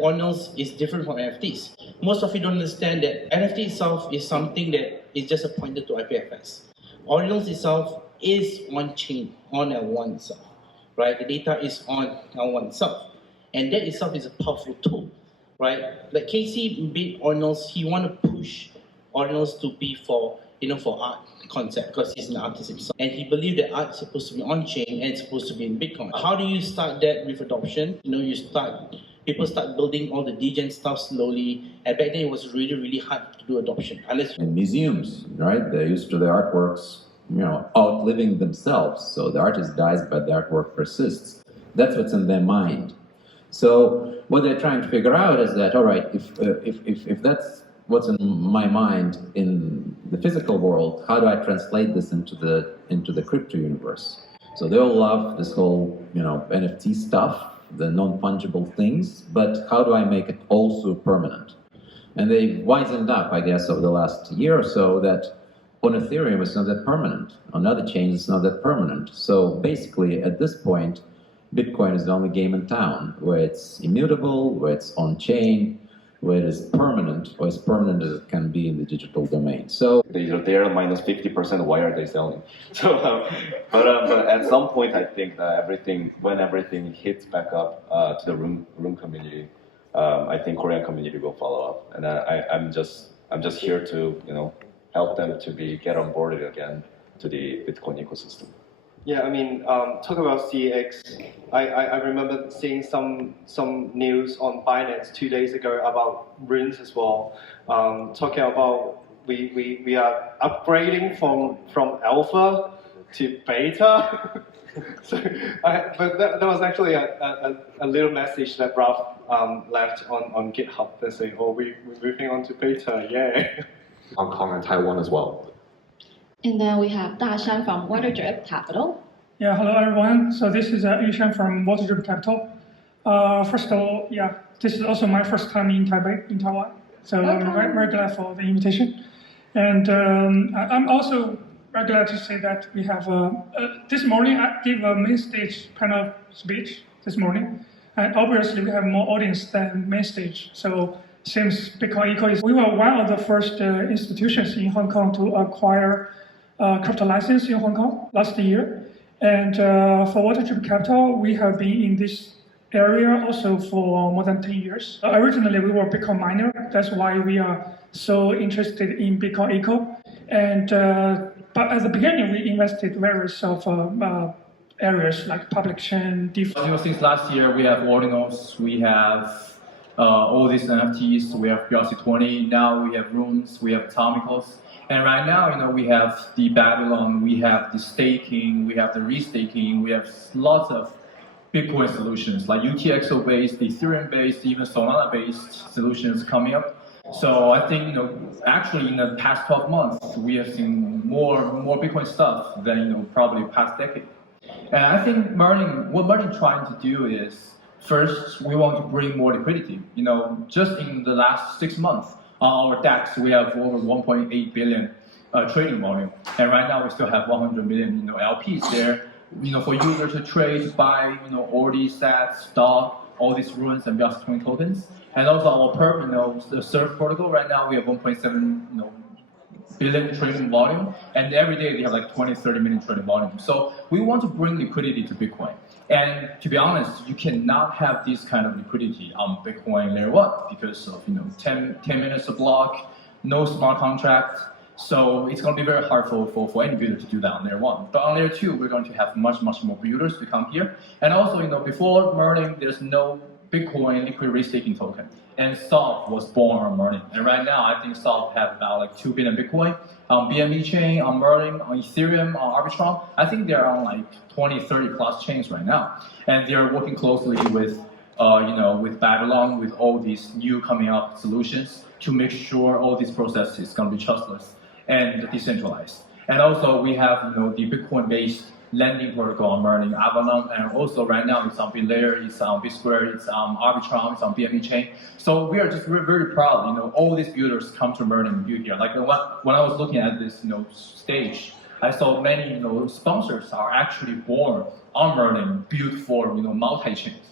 for Ordinals is different from NFTs. Most of you don't understand that NFT itself is something that is just a pointer to IPFS. Ordinals itself is on chain, on L1 itself, right? The data is on L1 itself. And that itself is a powerful tool, right? Like Casey made Ordinals, he want to push Ordinals to be for, for art concept, because he's an artist himself. And he believed that art is supposed to be on chain and it's supposed to be in Bitcoin. How do you start that with adoption? People start building all the degen stuff slowly, and back then it was really, really hard to do adoption. In museums, right? They're used to the artworks, outliving themselves. So the artist dies, but the artwork persists. That's what's in their mind. So what they're trying to figure out is that, all right, if that's what's in my mind in the physical world, how do I translate this into the crypto universe? So they all love this whole, NFT stuff, the non-fungible things, but how do I make it also permanent? And they've wisened up, I guess, over the last year or so that on Ethereum it's not that permanent. On other chains it's not that permanent. So basically at this point, Bitcoin is the only game in town where it's immutable, where it's on-chain, where it is permanent, or as permanent as it can be in the digital domain. So they are minus 50%. Why are they selling? So, but at some point, I think that when everything hits back up to the room community, I think Korean community will follow up. And I'm just here to help them to get on board again to the Bitcoin ecosystem. Yeah, I mean, talk about CX. I remember seeing some news on Binance 2 days ago about runes as well. Talking about we are upgrading from alpha to beta. But that was actually a little message that Ralph left on GitHub. They say, "Oh, we're moving on to beta, yeah." Hong Kong and Taiwan as well. And then we have Da Shan from Waterdrip Capital. Yeah, hello everyone. So this is Yushan from Waterdrip Capital. First of all, yeah, this is also my first time in Taipei, in Taiwan. So I'm very glad for the invitation. And I'm also very glad to say that we have, this morning I gave a main stage panel speech this morning. And obviously we have more audience than main stage. So since Bitcoin Eco we were one of the first institutions in Hong Kong to acquire crypto license in Hong Kong last year. And for Waterdrip Capital, we have been in this area also for more than 10 years. Originally, we were Bitcoin miner. That's why we are so interested in Bitcoin Eco. And but at the beginning, we invested various of areas like public chain, DeFi. Since last year, we have Ordinals, we have all these NFTs, we have BRC20, now we have runes, we have atomicals. And right now, we have the Babylon, we have the staking, we have the restaking, we have lots of Bitcoin solutions like UTXO-based, Ethereum-based, even Solana-based solutions coming up. So I think, actually in the past 12 months, we have seen more Bitcoin stuff than, probably past decade. And I think what Merlin trying to do is, first, we want to bring more liquidity. Just in the last 6 months, on our DEX, we have over 1.8 billion trading volume, and right now we still have 100 million, LPs there, for users to trade, buy, all these sats, stock, all these runes and BRC20 tokens, and also our perp, the Surf protocol. Right now we have 1.7, billion trading volume, and every day they have like 20-30 million trading volume. So we want to bring liquidity to Bitcoin. And to be honest, you cannot have this kind of liquidity on Bitcoin layer 1 because of 10 minutes a block, no smart contract. So it's going to be very hard for any builder to do that on layer 1. But on layer 2, we're going to have much more builders to come here. And also, before Merlin, there's no Bitcoin liquid restaking token. And Solve was born on Merlin. And right now, I think Solve have about like 2 billion Bitcoin on BNB chain, on Merlin, on Ethereum, on Arbitrum. I think they're on like 20, 30 plus chains right now. And they're working closely with, with Babylon, with all these new coming up solutions to make sure all these processes is going to be trustless and decentralized. And also we have, the Bitcoin-based lending protocol on Merlin, Avalon, and also right now it's on Belayer, it's on B-Square, it's on Arbitrum, it's on BNB chain. So we're very proud, all these builders come to Merlin and build here. Like when I was looking at this, stage, I saw many, sponsors are actually born on Merlin, built for, multi-chains.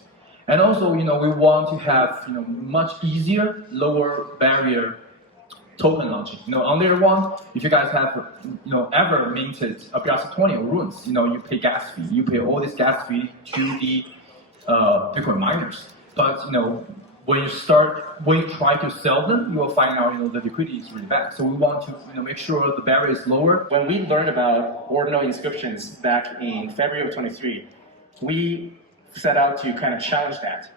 And also, we want to have, much easier, lower barrier token launching. On layer one, if you guys have, ever minted a BRC20 or runes, you pay gas fee. You pay all this gas fee to the Bitcoin miners. But, when you try to sell them, you will find out, the liquidity is really bad. So we want to, make sure the barrier is lower. When we learned about ordinal inscriptions back in February of 23, we set out to kind of challenge that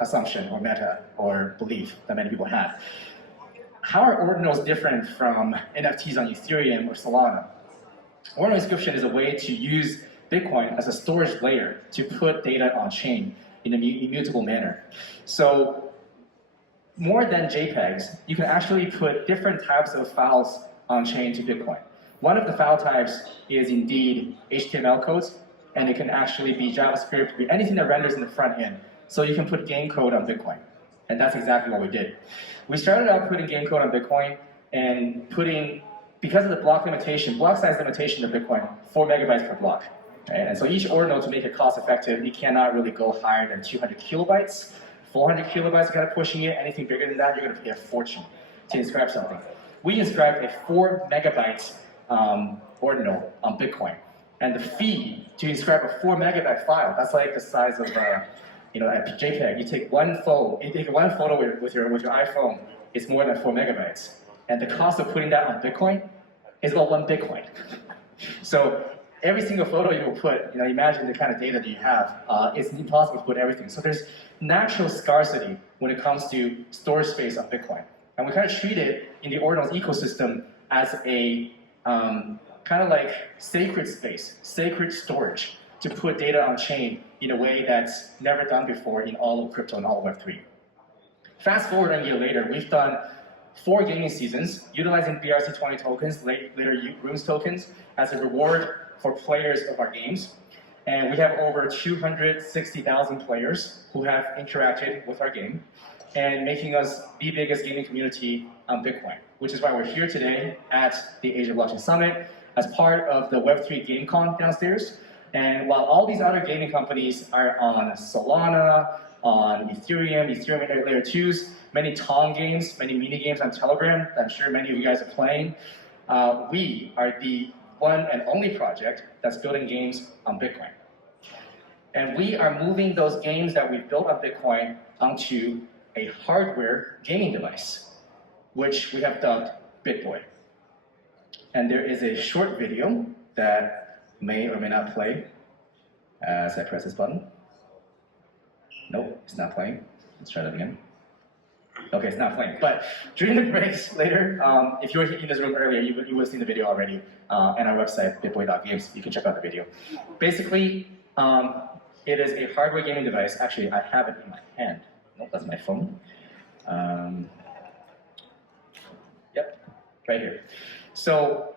assumption or meta or belief that many people had. How are ordinals different from NFTs on Ethereum or Solana? Ordinal inscription is a way to use Bitcoin as a storage layer to put data on chain in an immutable manner. So more than JPEGs, you can actually put different types of files on chain to Bitcoin. One of the file types is indeed HTML codes, and it can actually be JavaScript, be anything that renders in the front end. So you can put game code on Bitcoin. And that's exactly what we did. We started out putting game code on Bitcoin and because of the block size limitation of Bitcoin, 4 megabytes per block. Right? And so each ordinal, to make it cost effective, you cannot really go higher than 200 kilobytes. 400 kilobytes, you're kind of pushing it. Anything bigger than that, you're going to pay a fortune to inscribe something. We inscribed a 4 megabytes ordinal on Bitcoin. And the fee to inscribe a 4 megabyte file, that's like the size of a JPEG. You take one photo with your iPhone, it's more than 4 megabytes. And the cost of putting that on Bitcoin is about 1 Bitcoin. So every single photo you will put, imagine the kind of data that you have, it's impossible to put everything. So there's natural scarcity when it comes to storage space on Bitcoin. And we kind of treat it in the Ordinals ecosystem as a kind of like sacred space, sacred storage to put data on chain in a way that's never done before in all of crypto and all of Web3. Fast forward a year later, we've done 4 gaming seasons utilizing BRC20 tokens, later Runes tokens, as a reward for players of our games. And we have over 260,000 players who have interacted with our game and making us the biggest gaming community on Bitcoin, which is why we're here today at the Asia Blockchain Summit as part of the Web3 GameCon downstairs. And while all these other gaming companies are on Solana, on Ethereum layer 2s, many Tong games, many mini games on Telegram that I'm sure many of you guys are playing, we are the one and only project that's building games on Bitcoin. And we are moving those games that we've built on Bitcoin onto a hardware gaming device, which we have dubbed BitBoy. And there is a short video that may or may not play as I press this button. Nope, it's not playing. Let's try that again. Okay, it's not playing. But during the breaks later, if you were in this room earlier, you would have seen the video already on our website, bitboy.games. You can check out the video. Basically, it is a hardware gaming device. Actually, I have it in my hand. Nope, that's my phone. Yep, right here. So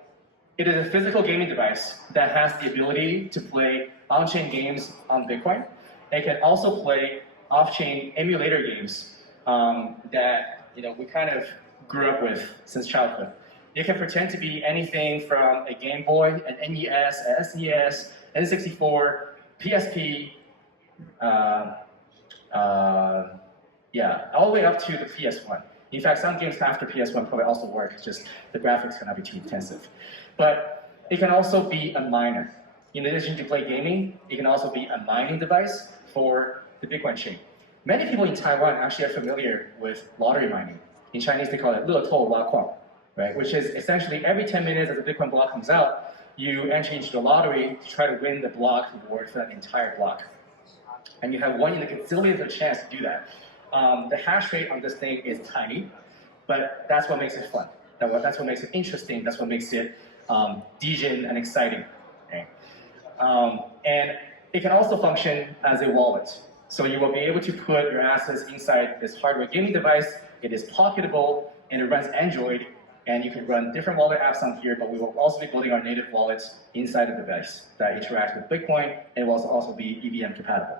it is a physical gaming device that has the ability to play on-chain games on Bitcoin. It can also play off-chain emulator games that we kind of grew up with since childhood. It can pretend to be anything from a Game Boy, an NES, an SNES, N64, PSP, all the way up to the PS1. In fact, some games after PS1 probably also work, it's just the graphics cannot be too intensive. But it can also be a miner. In addition to play gaming, it can also be a mining device for the Bitcoin chain. Many people in Taiwan actually are familiar with lottery mining. In Chinese, they call it 乐透挖矿, right? Which is essentially every 10 minutes as a Bitcoin block comes out, you enter into the lottery to try to win the block reward for that entire block. And you have 1 in a gazillion of chance to do that. The hash rate on this thing is tiny, but that's what makes it fun. That's what makes it interesting. That's what makes it degen and exciting. Okay? And it can also function as a wallet. So you will be able to put your assets inside this hardware gaming device. It is pocketable, and it runs Android, and you can run different wallet apps on here, but we will also be building our native wallets inside the device that interact with Bitcoin, and it will also be EVM compatible.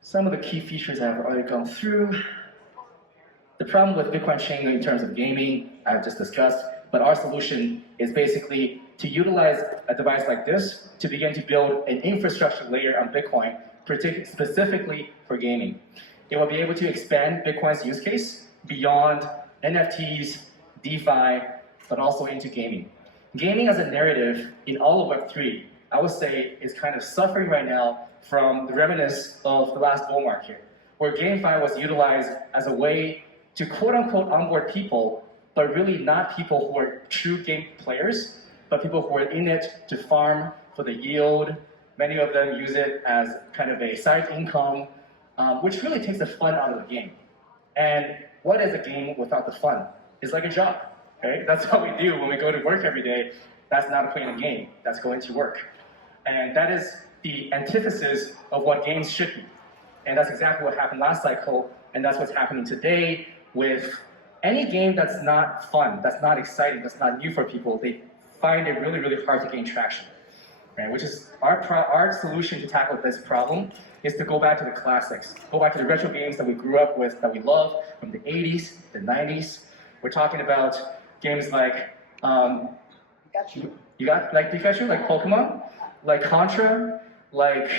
Some of the key features I've already gone through. The problem with Bitcoin chain in terms of gaming, I've just discussed, but our solution is basically to utilize a device like this to begin to build an infrastructure layer on Bitcoin, specifically for gaming. It will be able to expand Bitcoin's use case beyond NFTs, DeFi, but also into gaming. Gaming as a narrative in all of Web3, I would say, is kind of suffering right now from the remnants of the last bull market, where GameFi was utilized as a way to quote-unquote onboard people, but really not people who are true game players, but people who are in it to farm for the yield. Many of them use it as kind of a side income, which really takes the fun out of the game. And what is a game without the fun? It's like a job, right? That's what we do when we go to work every day. That's not playing a game, that's going to work. And that is the antithesis of what games should be. And that's exactly what happened last cycle, and that's what's happening today with any game that's not fun, that's not exciting, that's not new for people. They find it really, really hard to gain traction. Right? Which is our solution to tackle this problem is to go back to the classics, go back to the retro games that we grew up with, that we love from the 80s, the 90s. We're talking about games like, you got like Pikachu, like Pokemon, like Contra, like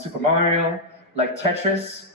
Super Mario, like Tetris,